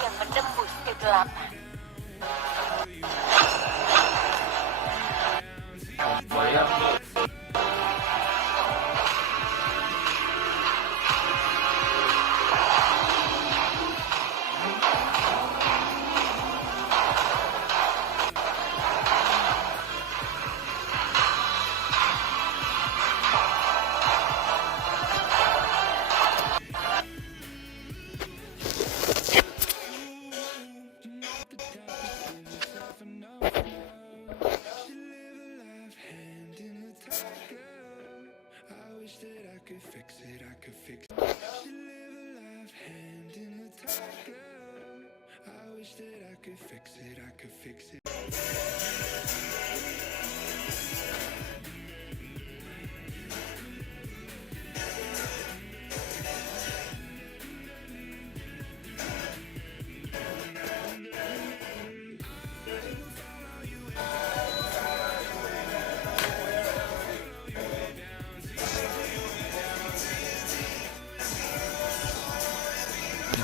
Yang menembus kegelapan.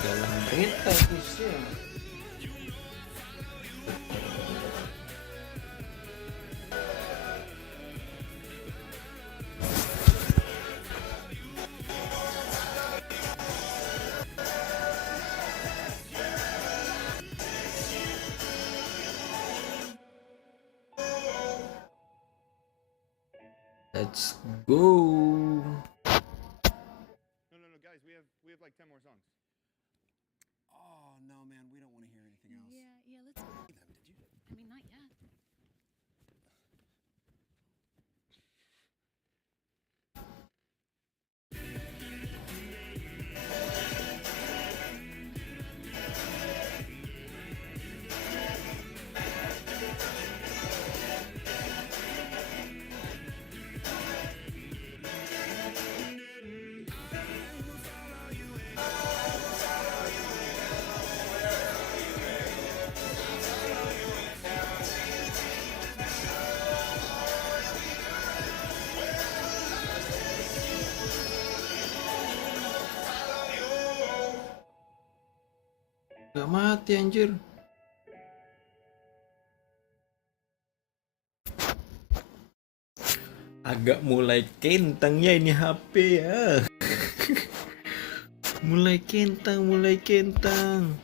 Dalam berita khususnya let's go. No, guys, we have like 10 more songs. Oh no, man, we don't want to hear anything else. Yeah, let's them. Did you? I mean, not yet. Gak mati anjir. Agak mulai kentangnya ini HP ya. mulai kentang.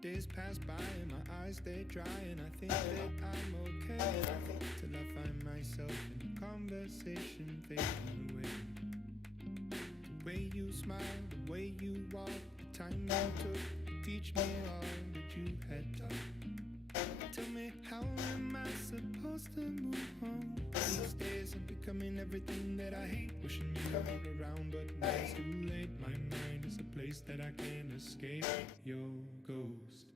Days pass by and my eyes stay dry and I think that I'm okay till I find myself in a conversation fading away. The way you smile, the way you walk, the time you took to teach me all that you had taught. Tell me, how am I supposed to move on? These days I'm becoming everything that I hate. Wishing you were around, but now it's too late. My mind is a place that I can't escape your ghost.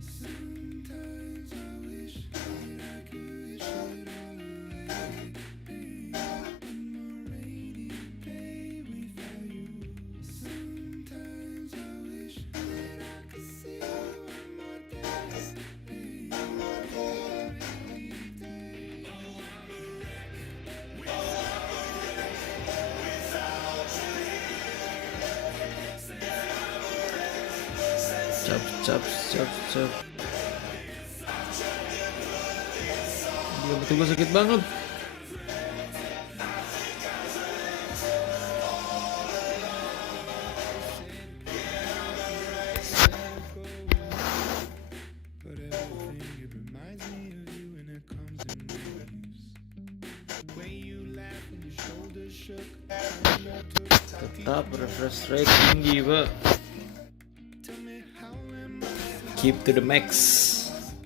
Sometimes I wish that I could wish it all away. One more rainy day without you. Sometimes I wish that I could see you one more day. Cap. Dia betul sakit banget. But everything, it reminds me of you and it comes in waves. The way you laugh and your shoulders shook. Tetap refresh rate tinggi, Pak. Keep to the max.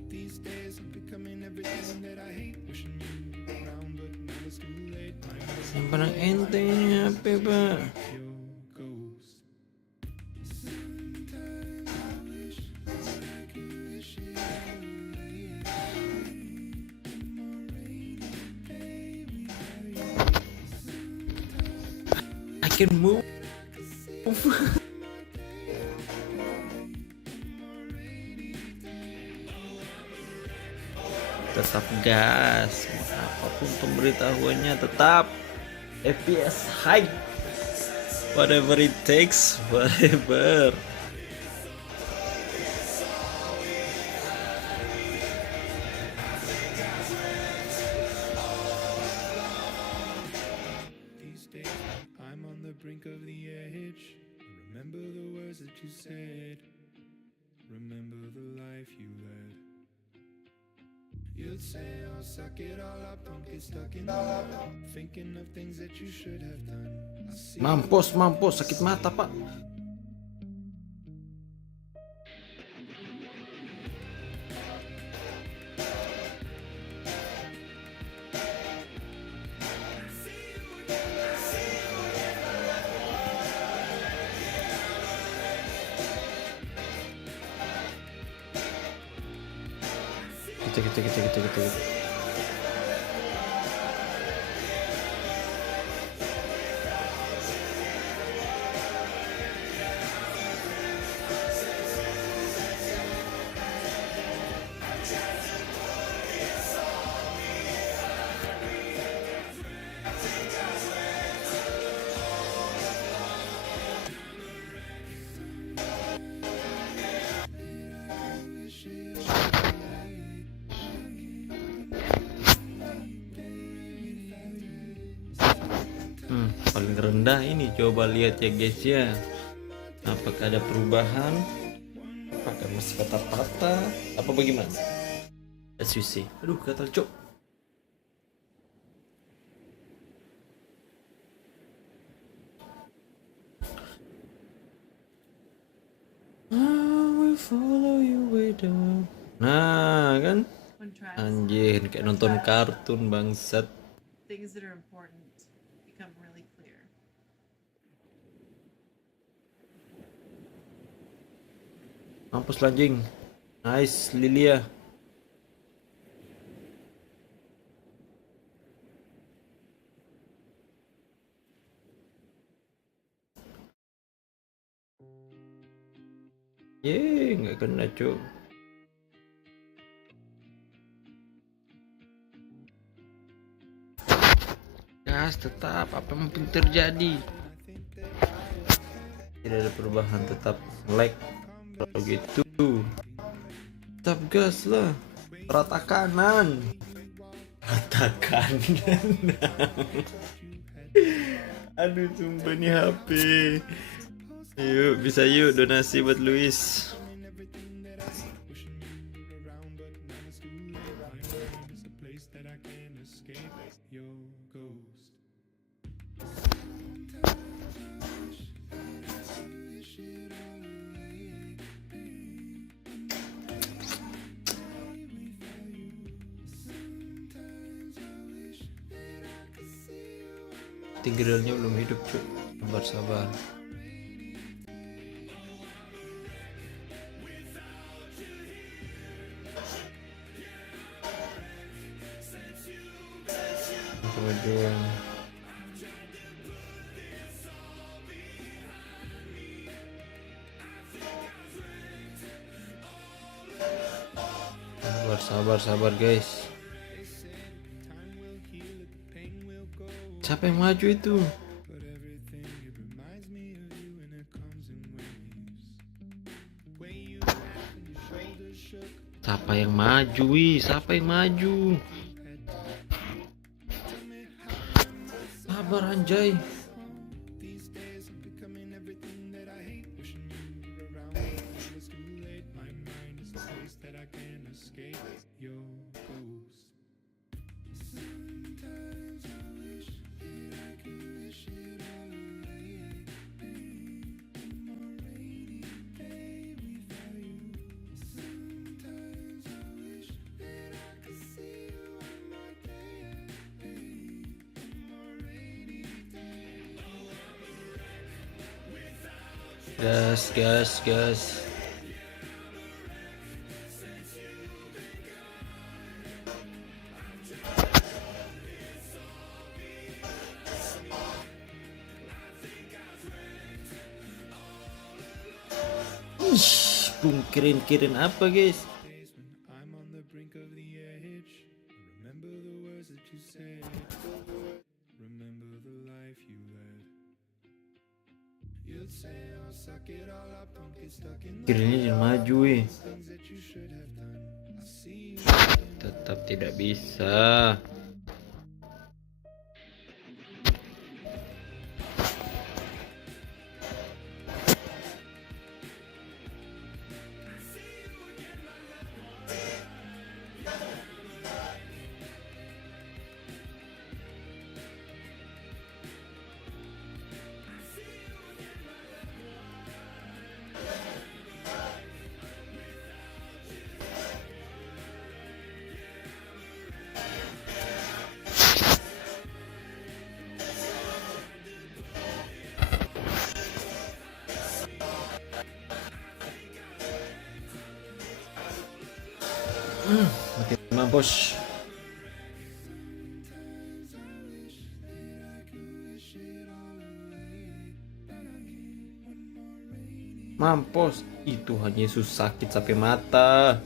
These days I'm becoming everything that I hate. Wishing you were around, but now it's too late. Simpanan ente HP, Pak. Your ghost. Sometimes I wish that I could wish it can move. Tetap gas, apapun pemberitahuannya tetap FPS high, whatever it takes, whatever. These days I'm on the brink of the edge. Remember the words that you said. Remember the life you led. You'd say, "Oh, suck it all up, don't get stuck in the rut." Thinking of things that you should have done. I see Mampus, sakit mata pak. Gitu. Paling rendah ini, coba lihat ya guys ya, apakah ada perubahan, apakah masih patah-patah apa bagaimana. Let's see. Aduh gatal cok. I will follow you way down. Nah kan, When trying anjir kayak nonton kartun bangsat. things that are important become really clear. Mampus lanjing. Nice Lilia. Nggak kena cuk. Gas tetap, apa yang mungkin terjadi. Tidak ada perubahan, tetap lag. Kalau gitu tetap gas lah. Rata kanan. Aduh sumpah nih HP. Yuk bisa yuk donasi buat Luis. it's a place that I can't escape your ghost. Tinggalnya belum hidup cuy. Sabar. Kemajuan. Sabar guys. Siapa yang maju itu? But everything, it reminds me of you and it comes in waves. Way you laughed and your shoulders shook. Siapa yang maju? Siapa yang maju? Sabar anjay. These days I'm becoming everything that I hate. Wishing you were around, but it's too late. My mind is a place that I can't escape your ghost. Sometimes I wish that I could wish it all away. More rainy day without you. Sometimes I wish that I could see you on my day. More rainy day. Gas. Dung, kirain apa guys? days when I'm on the brink of the edge. Remember the words that you said. Remember the life you led. You'd say I'll suck it all up, don't get stuck in the Kirainnya jangan maju things that you should have done. I see you. Tetap tidak bisa. Makin mampus. Mampus. Itu hanya Yesus sakit sampai mata.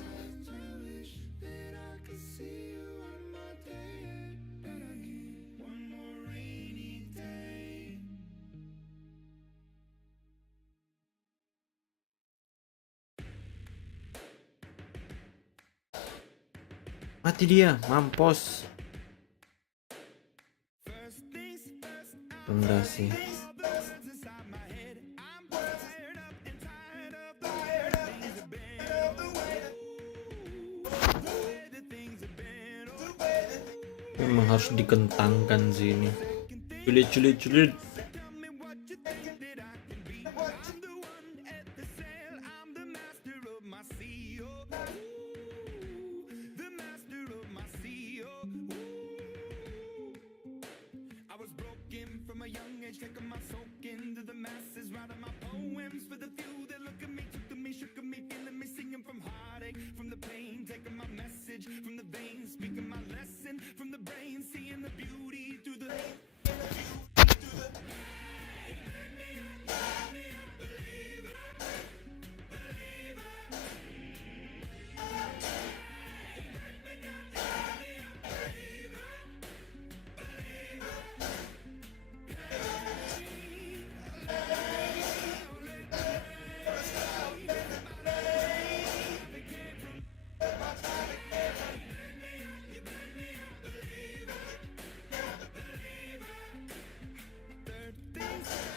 Mati dia, mampus. Rendah sih. Memang harus dikentangkan sih ini. Culit.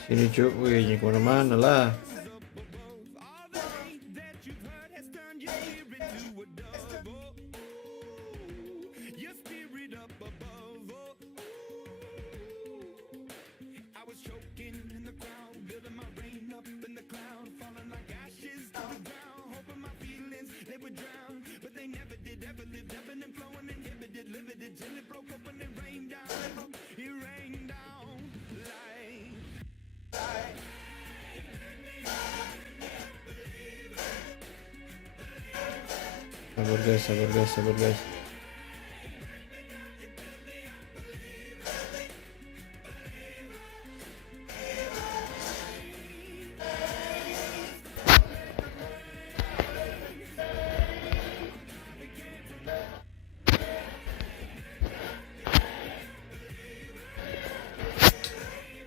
Sini cuk, wih, kemana-mana lah. Sabar guys.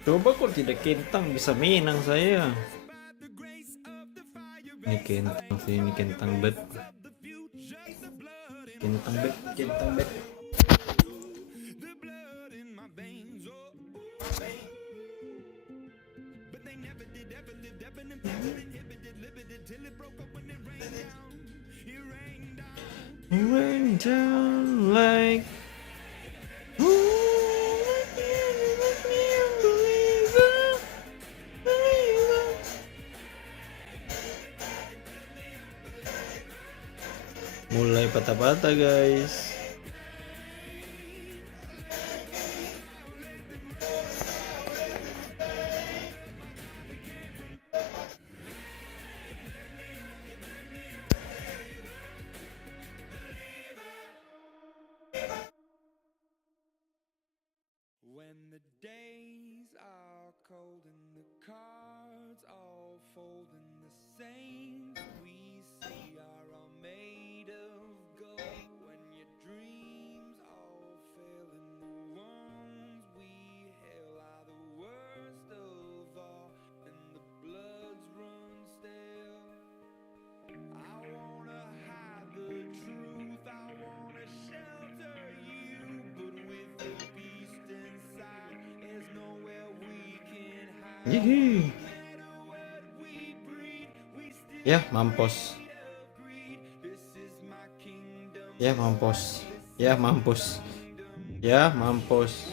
Coba kok tidak kentang bisa menang saya. Ini kentang sih, ini kentang bet. Kentang bet. It rained down like mulai patah-patah guys. When the days are cold and the cards all fold and the saints we Yihi. Ya mampus. Ya mampus. Ya mampus. Ya mampus.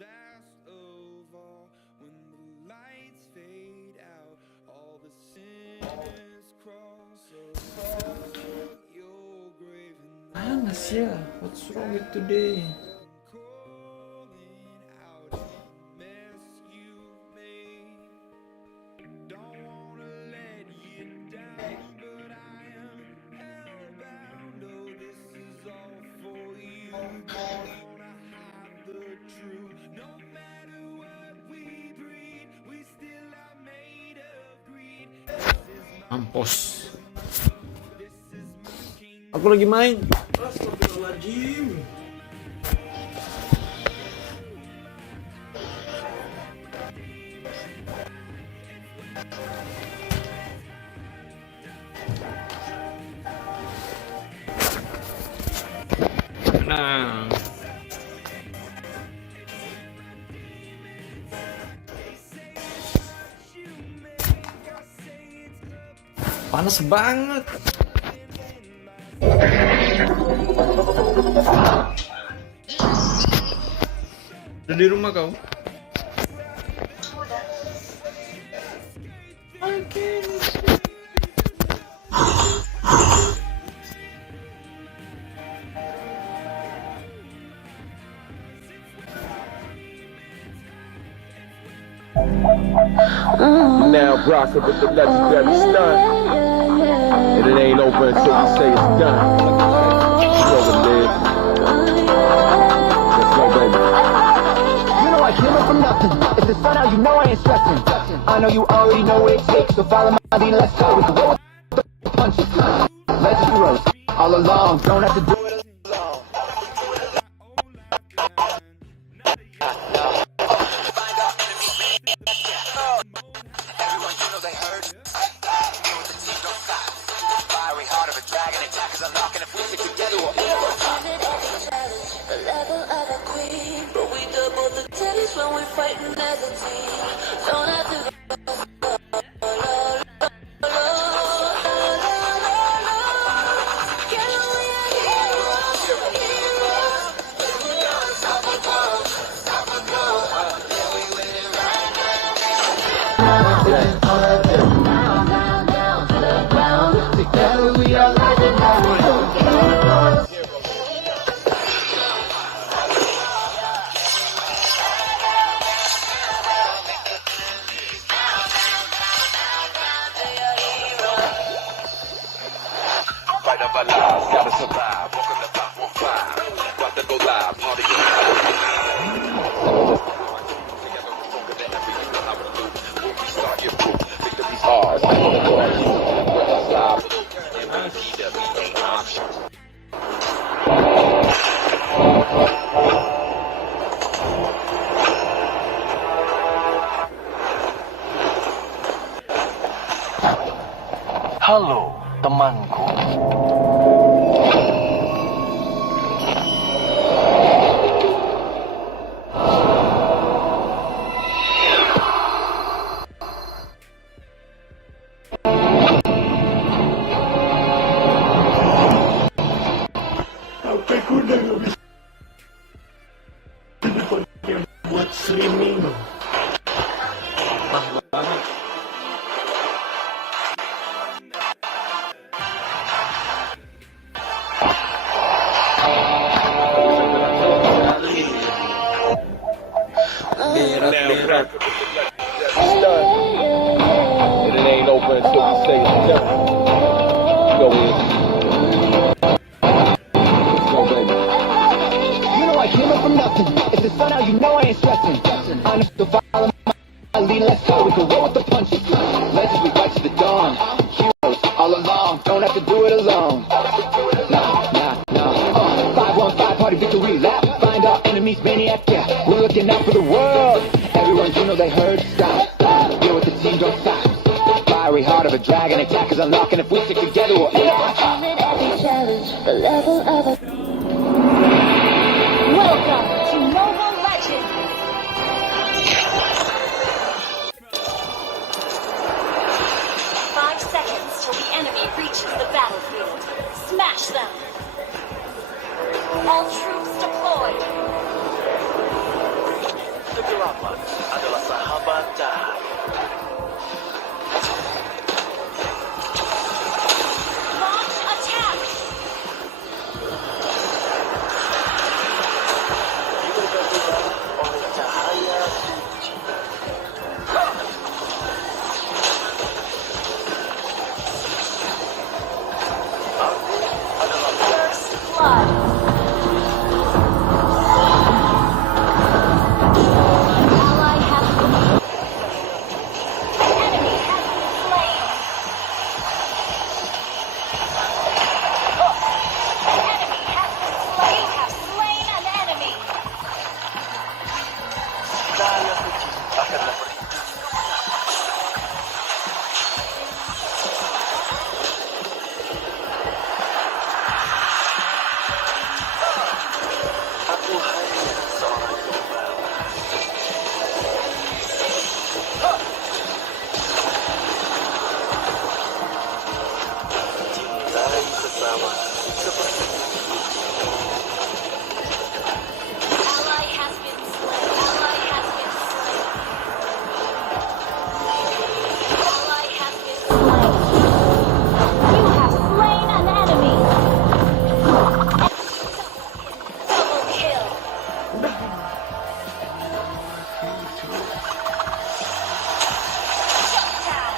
Last of all, when the lights fade out, all the sinners cross over your grave, and Panas ya. What's wrong with today? calling out the mess you made. Don't wanna let you down, but I am hellbound. Oh, this is all for you. Don't wanna hide the truth. No matter what we breed, we still are made of greed. Mampus. Aku lagi main. Astagfirullahaladzim. Nah. Panas banget. Udah di rumah kau? Now rockin' with the legendary stunt. And it ain't over until we say it's done. You know what it is. Let's go, baby. You know I came up from nothing. If the sun out, you know I ain't stressing. I know you already know what it takes, so follow my beat, let's go. We can roll with the punches. Let's roll all along. Don't have to do it alone. Everyone, you know they heard. You know the team don't stop. Fiery heart of a dragon, attackers are knocking. If we stick together, we'll over top. The level of a queen, but we double the titties when we're fighting as a team. Don't have to go. Together we are legendary. Fight of our lives, gotta survive. Welcome to 515. About to go live, party get start your proof. Victory's ours. MVP ain't options. Halo, temanku. Buat streaming. Mah banget. Berat. And it ain't over until we say it's done. You know it. Let's go, baby. You know I came up from nothing. If the sun out, you know I ain't stressing. I know to follow my lead, let's go. We can roll with the punches. Legends, we fight to the dawn. Heroes all along. Don't have to do it alone. Nah, nah, nah. enemy's maniac, yeah. We're looking out for the world. Everyone, you know they heard. Stop. Deal with the team, don't stop. Fiery heart of a dragon, attack is unlocking. If we stick together, we'll end up on top. Every challenge, the level of a. Welcome to Mobile Legends! 5 seconds till the enemy reaches the battlefield. Smash them! All troops deployed! Kegelapan adalah sahabat cahaya. Launch attack! Diberkati oleh cahaya suci. Aku adalah First blood! Ally has been... Enemy has been slain! Enemy has been slain! You have slain an enemy! cahaya suci akan memberi. Aku hanya seorang gembala. Cintai sesama seperti Ally has been slain! Ally has been slain! Ally has been slain! You have slain an enemy! Double kill! Shut down!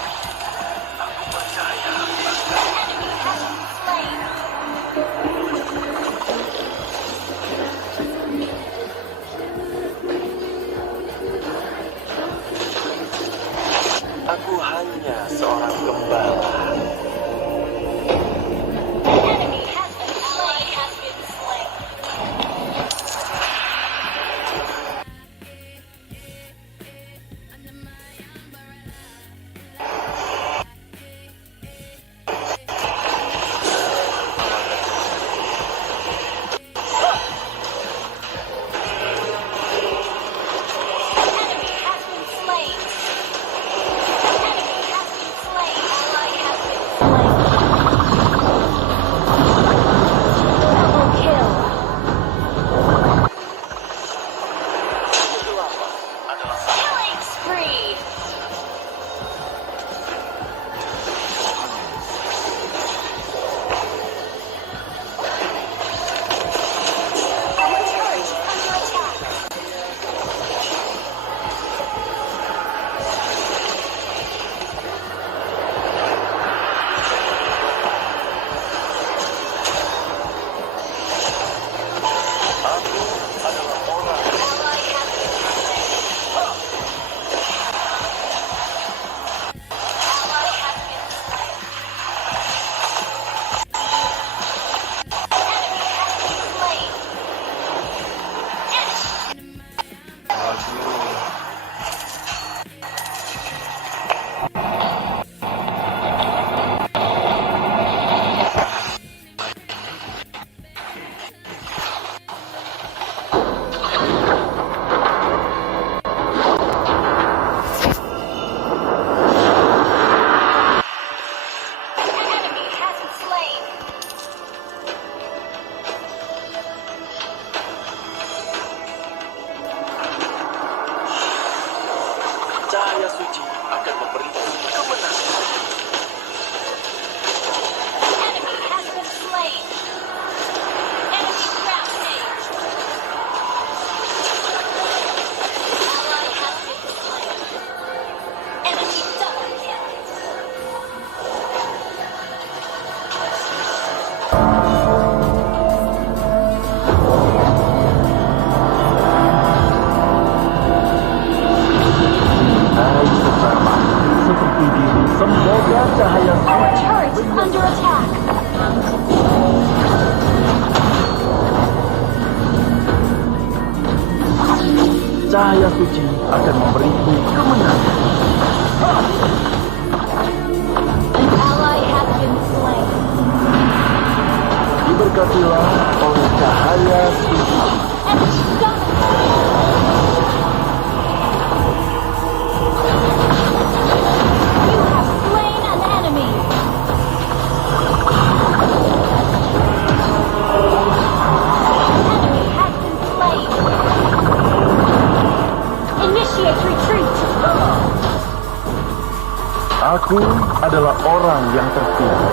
Enemy has been slain! aku hanya seorang gembala. Enemy has been slain! Has been slain! Enemy has been slain! Enemy has been slain! Ally has been slain! Double kill! Kegelapan adalah Killing spree! Our turret is under attack! aku adalah orang Ally has been slain! Ally has been slain! Enemy has been slain! Enemy has been slain! cahaya suci akan memberi kemenangan. Enemy has been slain! Enemy rampage! Ally has been slain! Enemy double kill! Hai sesama, seperti diri, semoga cahaya Our turret is under attack! cahaya suci akan memberiku kemenangan. An ally has been slain. Diberkatilah oleh cahaya suci. You have slain an enemy. Enemy has been slain. Initiate retreat. Aku adalah orang yang terpilih.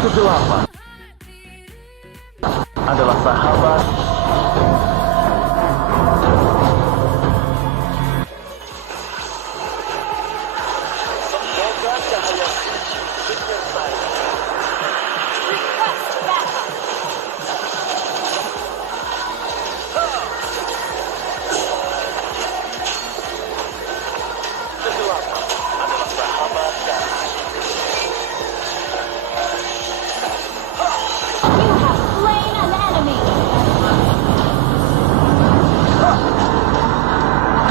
Kegelapan adalah sahabat. Semoga cahaya suci menyertai. Request backup. Kegelapan adalah sahabat dan You have slain an enemy.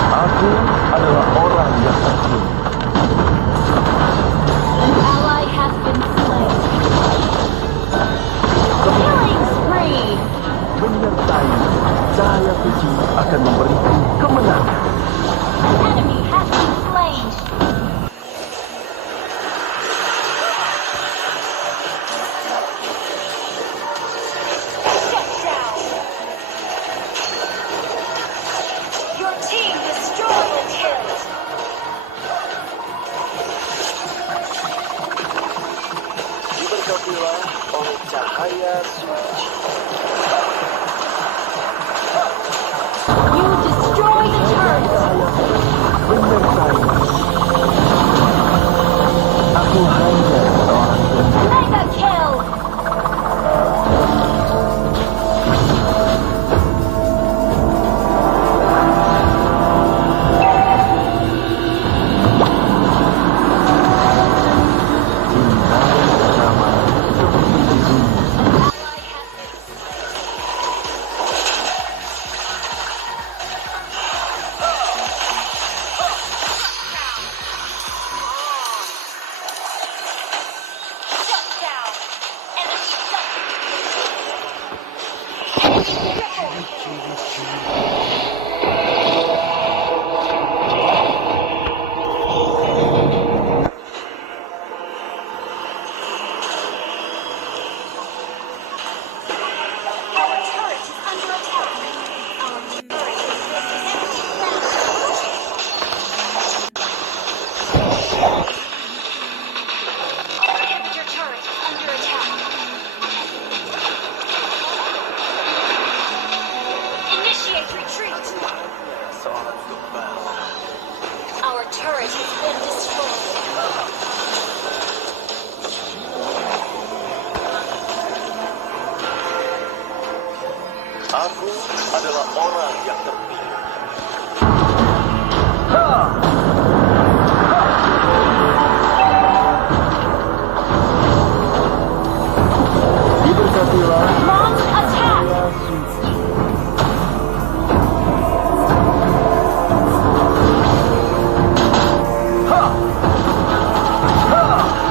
aku adalah orang yang terpilih. An ally has been slain. Killing spree. Menyertai cahaya suci akan memberiku kemenangan. Enemy has been slain. Shut down. Your team destroyed a kill. Diberkatilah oleh cahaya suci. You destroyed a turret. Menyertai. Aku hanya seorang pembunuh. Mega kill. Hindari bersama seperti dirimu. Shut down. Enemy Our turret is under attack. Our turret is Our inhibitor turret is under attack. Initiate retreat. Seorang gembala. Our turret has been destroyed. Aku adalah orang yang terpilih. Diberkatilah Launch attack. cahaya suci.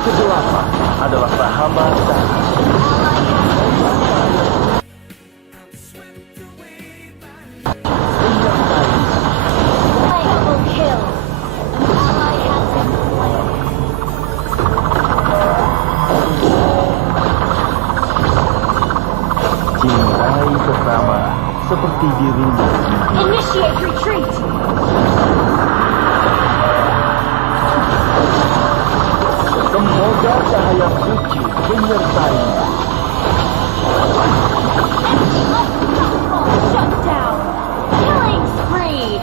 Kegelapan adalah sahabat dan Double kill. An ally has been slain. cintai bersama seperti dirimu sendiri. Initiate retreat. Semoga cahaya suci menyertai. Shut down. Killing spree.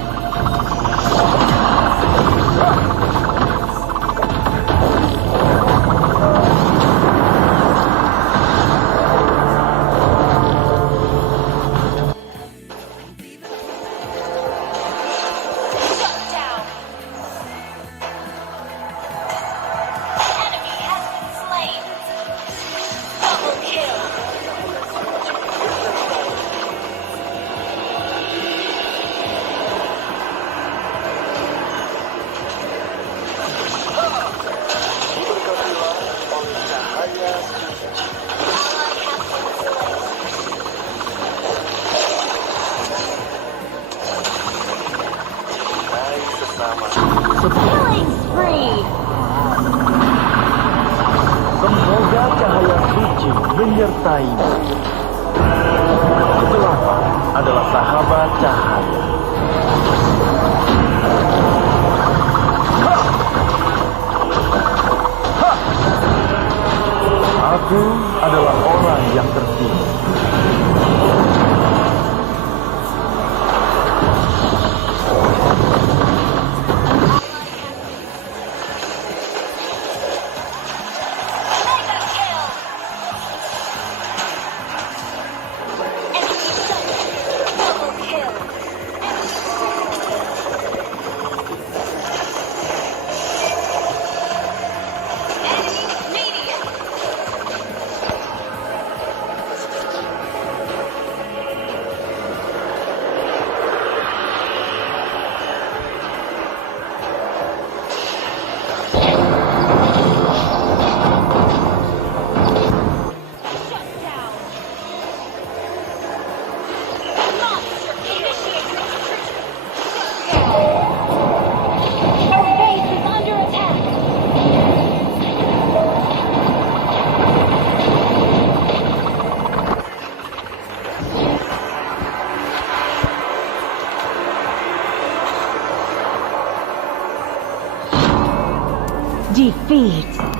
Shut down. Enemy has been menyertaimu. Kegelapan adalah sahabat cahaya. Aku adalah orang yang terpilih. Defeat.